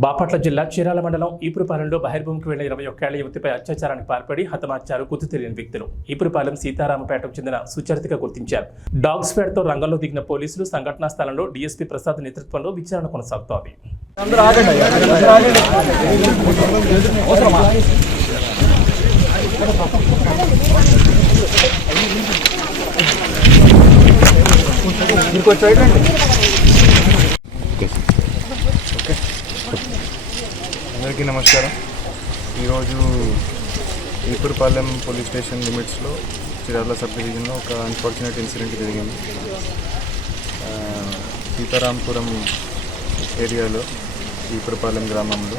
బాపట్ల జిల్లా చీరాల మండలం ఈపురపాలెంలో బహిర్భూమికి వెళ్లిన 21 ఏళ్ల యువతిపై అత్యాచారానికి పాల్పడి హతమార్చారు గుర్తు తెలియని వ్యక్తులు. ఈపురపాలెం సీతారామపేటకు చెందిన సుచరితగా గుర్తించారు. డాగ్ స్క్వాడ్తో రంగంలో దిగిన పోలీసులు సంఘటనా స్థలంలో డీఎస్పీ ప్రసాద్ నేతృత్వంలో విచారణ కొనసాగుతోంది. అందరికీ నమస్కారం. ఈరోజు ఈపురపాలెం పోలీస్ స్టేషన్ లిమిట్స్లో చీరాల సబ్ డివిజన్లో ఒక అన్ఫార్చునేట్ ఇన్సిడెంట్ జరిగింది. సీతారాంపురం ఏరియాలో ఈపురపాలెం గ్రామంలో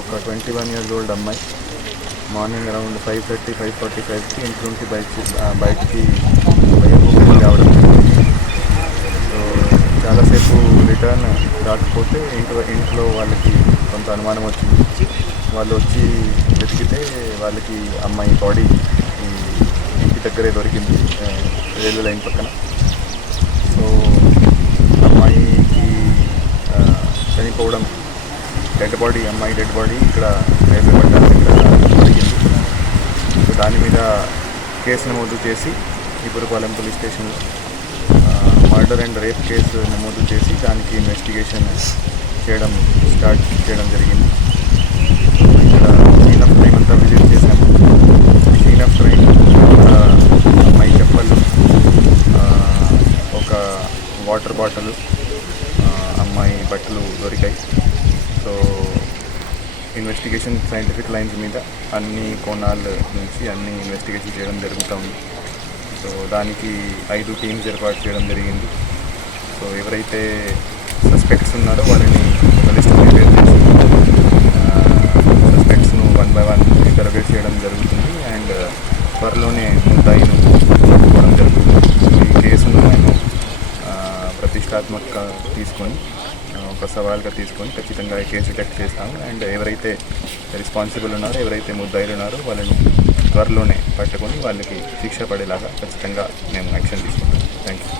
ఒక 21 years old అమ్మాయి మార్నింగ్ అరౌండ్ 5:30-5:45కి ఇంట్లో నుంచి బయటికి రావడం. సో చాలాసేపు రిటర్న్ రాకపోతే ఇంట్లో వాళ్ళకి కొంత అనుమానం వచ్చింది. వాళ్ళు వచ్చి వెతికితే వాళ్ళకి అమ్మాయి బాడీ ఇంటి దగ్గరే దొరికింది, రైల్వే లైన్ పక్కన. సో అమ్మాయికి చనిపోవడం అమ్మాయి డెడ్ బాడీ ఇక్కడ రైల్వే పట్టాల దగ్గర దొరికింది. సో దాని మీద కేసు నమోదు చేసి ఈపురపాలెం పోలీస్ స్టేషన్లో మర్డర్ అండ్ రేప్ కేసు నమోదు చేసి దానికి ఇన్వెస్టిగేషన్ స్టార్ట్ చేయడం జరిగింది. ఇక్కడ సీన్ ఆఫ్ క్రైమ్ అంతా విజిట్ చేశాము. సీన్ ఆఫ్ క్రైమ్ అమ్మాయి చెప్పలు, ఒక వాటర్ బాటిల్, అమ్మాయి బట్టలు దొరికాయి. సో ఇన్వెస్టిగేషన్ సైంటిఫిక్ లైన్స్ మీద అన్ని కోణాల నుంచి అన్ని ఇన్వెస్టిగేషన్ చేయడం జరుగుతుంది. సో దానికి 5 టీమ్స్ ఏర్పాటు చేయడం జరిగింది. సో ఎవరైతే సస్పెక్ట్స్ ఉన్నారో వాళ్ళని ఒక లిస్ట్ ప్రిపేర్ చేసి సస్పెక్ట్స్ను 1 by 1 ఇంటర్వ్యూ చేయడం జరుగుతుంది. అండ్ త్వరలోనే ముద్దాయిను పట్టుకోవడం జరుగుతుంది. ఈ కేసును మేము ప్రతిష్టాత్మకంగా తీసుకొని ఒక సవాల్గా తీసుకొని ఖచ్చితంగా ఈ కేసు టెక్ చేస్తాము. అండ్ ఎవరైతే రెస్పాన్సిబుల్ ఉన్నారో, ఎవరైతే ముద్దాయిలు ఉన్నారో వాళ్ళని త్వరలోనే పట్టుకొని వాళ్ళకి శిక్ష పడేలాగా ఖచ్చితంగా మేము యాక్షన్ తీసుకుంటాం. Thank you.